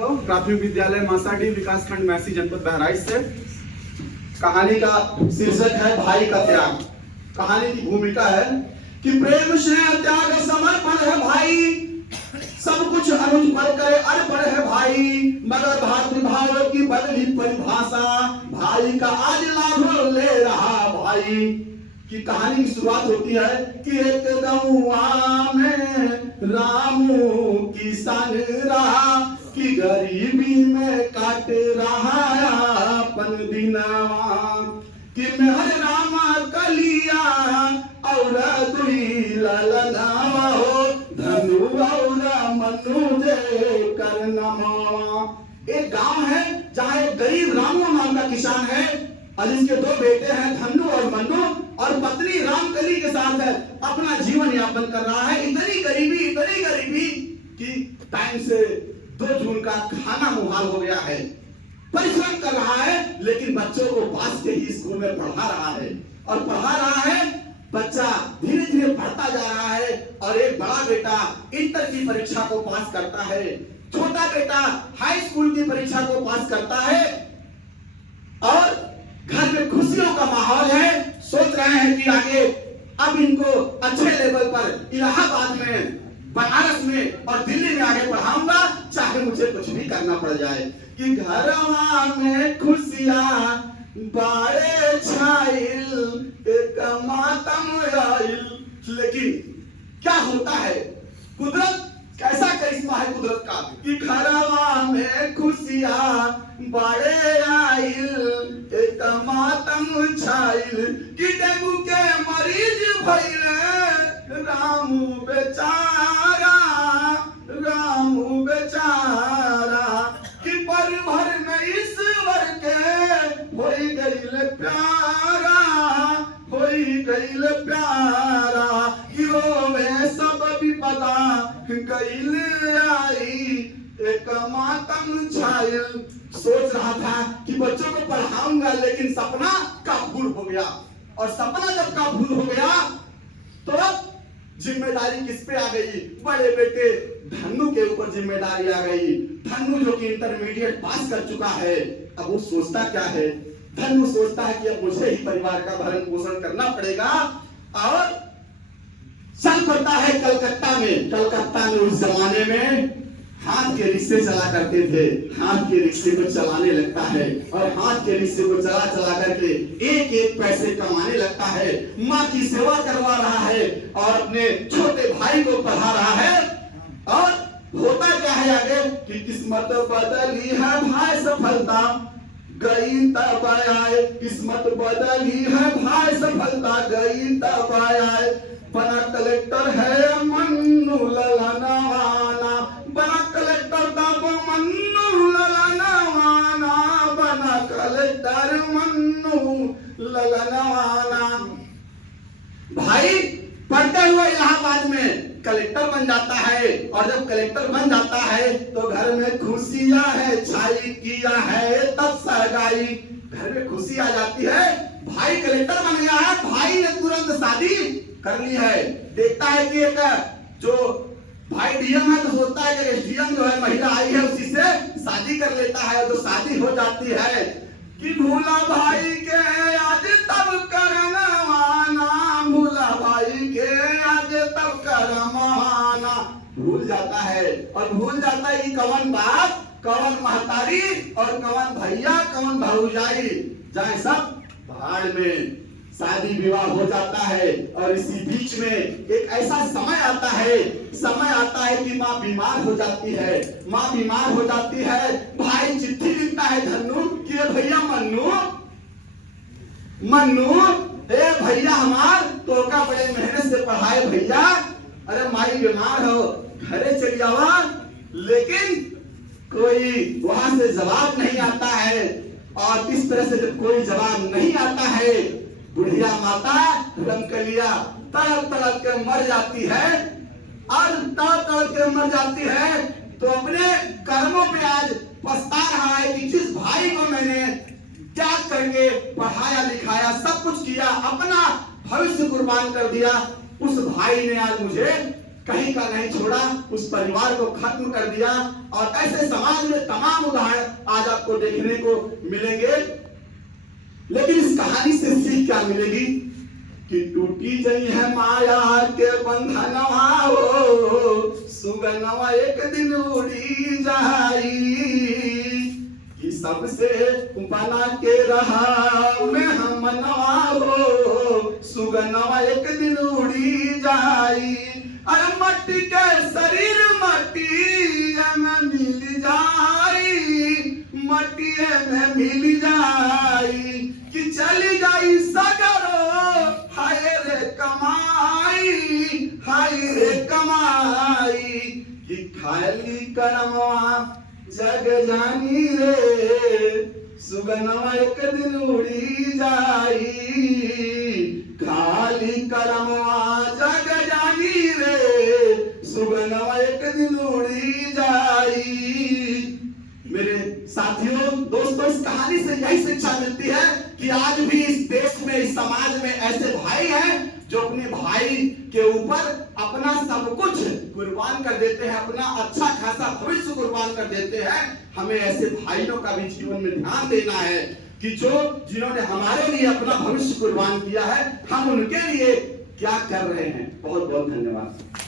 प्राथमिक विद्यालय मासाडी विकासखंड मैसी जनपद बहराइच से। कहानी का शीर्षक है भाई का त्याग। कहानी की भूमिका है कि प्रेम स्नेह त्याग समर्पण है भाई, सब कुछ अनुज पर करे अर्पण है भाई, मगर भाव की बदली परिभाषा, भाई का आज लाभ ले रहा भाई। कि कहानी की शुरुआत होती है कि एक गौवा में रामू किसान रहा, कि गरीबी में काट रहा अपन दिनवा, कि मेहर रामा कलिया और दुई ललनावा हो, धनु और मनु जे करनवा। एक गांव है जहाँ एक गरीब रामू नाम का किसान है और इसके दो बेटे हैं धनु और मनु, और पत्नी रामकली के साथ है अपना जीवन यापन कर रहा है। इतनी गरीबी कि टाइम से 2 जून का खाना मुहाल हो गया है। परिश्रम कर रहा है लेकिन बच्चों को पास के ही स्कूल में पढ़ा रहा है, और पढ़ा रहा है बच्चा धीरे धीरे पढ़ता जा रहा है। और एक बड़ा बेटा इंटर की परीक्षा को पास करता है, छोटा बेटा हाई स्कूल की परीक्षा को पास करता है, और घर में खुशियों का माहौल है। सोच रहे हैं कि आगे अब इनको अच्छे लेवल पर इलाहाबाद में, बनारस में और दिल्ली में आगे पढ़ाऊंगा, चाहे मुझे कुछ भी करना पड़ जाए। कि घरवा में खुशियां बारे छाइल, एक मातम आइल। लेकिन क्या होता है, कुदरत कैसा करिश्मा है कुदरत का, कि घरवा में खुशियां बारे आइल, एक मातम छाइल, कि डेंगू के मरीज भइले रामू बेचारा, रामू बेचारा, कि पर भर में ईश्वर के होई गइल प्यारा, होई गइल प्यारा, कि रोवे सब विपदा गइल आई, एक मातम छाइल। सोच रहा था कि बच्चों को पढ़ाऊंगा, लेकिन सपना का भूल हो गया, और सपना जब का भूल हो गया तो जिम्मेदारी किस पे आ गई, बड़े बेटे धन्नू के ऊपर जिम्मेदारी आ गई। धन्नू जो कि इंटरमीडिएट पास कर चुका है, अब वो सोचता क्या है, धन्नू सोचता है कि अब मुझे ही परिवार का भरण पोषण करना पड़ेगा, और चल पड़ता है कलकत्ता में। कलकत्ता में उस जमाने में हाथ के रिक्शे चला करते थे, हाथ के रिक्शे को चलाने लगता है, और हाथ के रिक्शे को चला चला करके एक एक पैसे कमाने लगता है। माँ की सेवा करवा रहा है और अपने छोटे भाई को पढ़ा रहा है। और होता क्या है आगे कि किस्मत बदली है भाई, सफलता गई तब आए, किस्मत बदली है भाई, सफलता गई तब आए। बना कलेक्टर है मन्नू ललनावाना, बना कलेक्टर तब मन्नू ललनावाना, बना कलेक्टर मन्नू ललनावाना। भाई पढ़ते हुए इलाहाबाद में कलेक्टर बन जाता है, और जब कलेक्टर बन जाता है तो घर में खुशियां है छाई किया है तब सगाई। घर में खुशी आ जाती है, भाई कलेक्टर बन गया है, भाई ने तुरंत शादी कर ली है। देखता है कि एक जो भाई डीएम है तो सोचता है कि एसडीएम जो है महिला आई है उसी से शादी कर लेता है, तो शादी हो जाती है। कि भूला भाई के आज तब करनवाना, भूला भाई के आज तब करनवाना। भूल जाता है, और भूल जाता है कि कौन बाप, कौन महतारी, और कौन भैया, कौन भौजाई, जाए सब भाड़ में। शादी विवाह हो जाता है, और इसी बीच में एक ऐसा समय आता है कि माँ बीमार हो जाती है। माँ बीमार हो जाती है, भाई चिट्ठी लिखता है धन्नू कि भैया मन्नू ए भैया हमार तो का बड़े मेहनत से पढ़ाए भैया, अरे माई बीमार हो, घरे चली जावा। लेकिन कोई वहां से जवाब नहीं आता है, और इस तरह से जब कोई जवाब नहीं आता है, बुढ़िया माता रमकलिया तड़प तड़प के मर जाती है। और तड़प तड़प के मर जाती है तो अपने कर्मों पे आज पछता रहा है कि जिस भाई को मैंने त्याग करके पढ़ाया लिखाया, सब कुछ किया, अपना भविष्य कुर्बान कर दिया, उस भाई ने आज मुझे कहीं का नहीं छोड़ा, उस परिवार को खत्म कर दिया। और ऐसे समाज में तमाम उदाहरण आज आपको देखने को मिलेंगे। लेकिन इस कहानी से सीख क्या मिलेगी कि टूटी जई है माया के बंधनवा हो, सुगनवा एक दिन उड़ी जाई, कि सबसे बना के रहा मैं हम मनवा हो, सुगनवा एक दिन उड़ी जाई। अरे मट्टी के शरीर मट्टी में मिल जाई, मट्टी में मिल जाई, कि चली जाई सगरो हाय रे कमाई, हाय रे कमाई, कि खाली करमवा जग जानी रे, सुगनवा एक दिन उड़ी जाई, खाली करमवा जग जानी रे, सुगनवा एक दिन उड़ी जाई। मेरे साथियों, दोस्तों, इस कहानी से यही शिक्षा मिलती है कि आज भी इस देश में, इस समाज में ऐसे भाई हैं जो अपने भाई के ऊपर अपना सब कुछ कुर्बान कर देते हैं, अपना अच्छा खासा भविष्य कुर्बान कर देते हैं। हमें ऐसे भाइयों का भी जीवन में ध्यान देना है कि जिन्होंने हमारे लिए अपना भविष्य कुर्बान किया है, हम उनके लिए क्या कर रहे हैं। बहुत बहुत धन्यवाद।